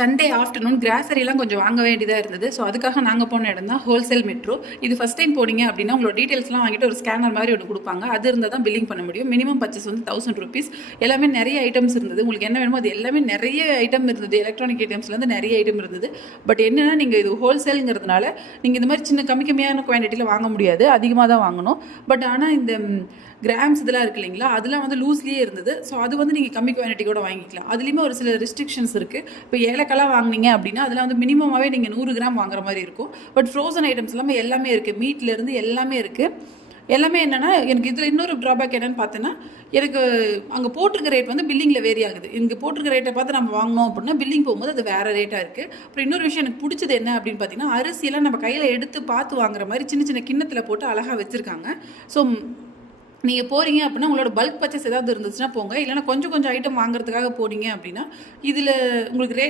Sunday afternoon கிராசரிலாம் கொஞ்சம் வாங்க வேண்டியதாக இருந்தது. ஸோ அதுக்காக நாங்கள் போன இடம் தான் ஹோல்சேல் மெட்ரோ. இது ஃபஸ்ட் டைம் போனீங்க அப்படின்னா உங்களோட டீட்டெயில்ஸ்லாம் வாங்கிட்டு ஒரு ஸ்கேனர் மாதிரி ஒன்று கொடுப்பாங்க. அது இருந்தால் தான் பில்லிங் பண்ண முடியும். மினிமம் பர்ச்சேஸ் வந்து ₹1000. எல்லாமே நிறைய ஐட்டம்ஸ் இருந்தது. உங்களுக்கு என்ன வேணுமோ அது எல்லாமே நிறைய ஐட்டம் இருந்தது. எலக்ட்ரானிக் ஐட்டம்ஸ்லேருந்து நிறைய ஐட்டம் இருந்தது. பட் என்னென்னா நீங்கள் இது ஹோல்சேலுங்கிறதுனால நீங்கள் இந்த மாதிரி சின்ன கம்மியான குவான்டிட்டியில் வாங்க முடியாது, அதிகமாக தான் வாங்கணும். பட் ஆனால் இந்த கிராம்ஸ் இதெல்லாம் இருக்குது இல்லைங்களா, அதெல்லாம் வந்து லூஸ்லேயே இருந்தது. ஸோ அது வந்து நீங்கள் கம்மி குவான்டிட்டி கூட வாங்கிக்கலாம். அதுலேயுமே ஒரு சில ரெஸ்ட்ரிக்ஷன்ஸ் இருக்குது. இப்போ ஏலக்காலாம் வாங்கினீங்க அப்படின்னா அதில் வந்து மினிமமாகவே நீங்கள் 100 கிராம் வாங்குற மாதிரி இருக்கும். பட் ஃப்ரோசன் ஐட்டம்ஸ் எல்லாமே இருக்குது. மீட்லேருந்து எல்லாமே இருக்குது. எல்லாமே என்னென்னா எனக்கு இதில் இன்னொரு ட்ராபேக் என்னென்னு பார்த்தோன்னா, எனக்கு அங்கே போட்டிருக்க ரேட் வந்து பில்லிங்கில் வேரி ஆகுது. இங்கே போட்டிருக்க ரேட்டை பார்த்து நம்ம வாங்கினோம் அப்படின்னா பில்லிங் போகும்போது அது வேறு ரேட்டாக இருக்குது. அப்புறம் இன்னொரு விஷயம் எனக்கு பிடிச்சது என்ன அப்படின்னு பார்த்தீங்கன்னா, அரிசியெல்லாம் நம்ம கையில் எடுத்து பார்த்து வாங்குற மாதிரி சின்ன சின்ன கிண்ணத்தில் போட்டு அழகாக வச்சுருக்காங்க. ஸோ நீங்கள் போகிறீங்க அப்படின்னா உங்களோட பல்க் பர்ச்சேஸ் ஏதாவது இருந்துச்சுன்னா போங்க. இல்லைனா கொஞ்சம் ஐட்டம் வாங்குறதுக்காக போனீங்க அப்படின்னா இதில் உங்களுக்கு ரேட்